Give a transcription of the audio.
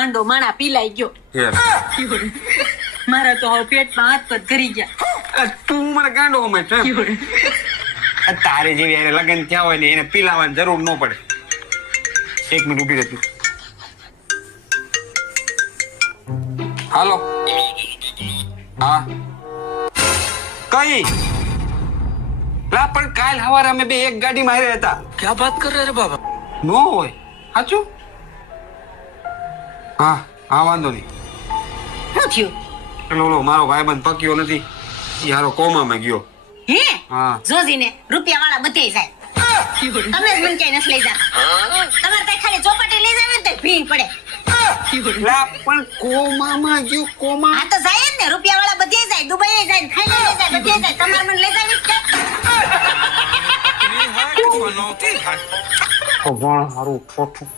પાંડો માણા પીલાઈ ગયો. મારા તો હવે પેટમાં હાથ પગ ધરી ગયા. તું મને ગાંડો અમે છે તારે જેવી એને લગ્ન થયા હોય ને એને પીલાવાની જરૂર ન પડે. 1 મિનિટ ઉભી રહેતી. હાલો. હા કઈ લા પણ કાલ સવારે અમે બે એક ગાડીમાં આવ્યા હતા. क्या बात कर रहे रे बाबा? નો હોય સાચું? હા હા વાંધો નહીં. શું થયું? પેલો મારો ભાઈબંધ પક્યો નથી યારો કોમામાં ગયો. હે હા જોજીને રૂપિયા વાળા બધે જાય. તમે જ મને ક્યાંય નથી લઈ જતા. તમારે ત્યાં ખાલી ચોપાટી લઈ જાવ ને તો ભીડ પડે. લા પણ કોમામાં ગયો કોમા. આ તો જાય જ ને, રૂપિયા વાળા બધે જાય, દુબઈ જાય, થાઈલેન્ડ જાય, બધે જાય. તમારે મને લઈ જાવી જ છે. પણ મારું ખોટું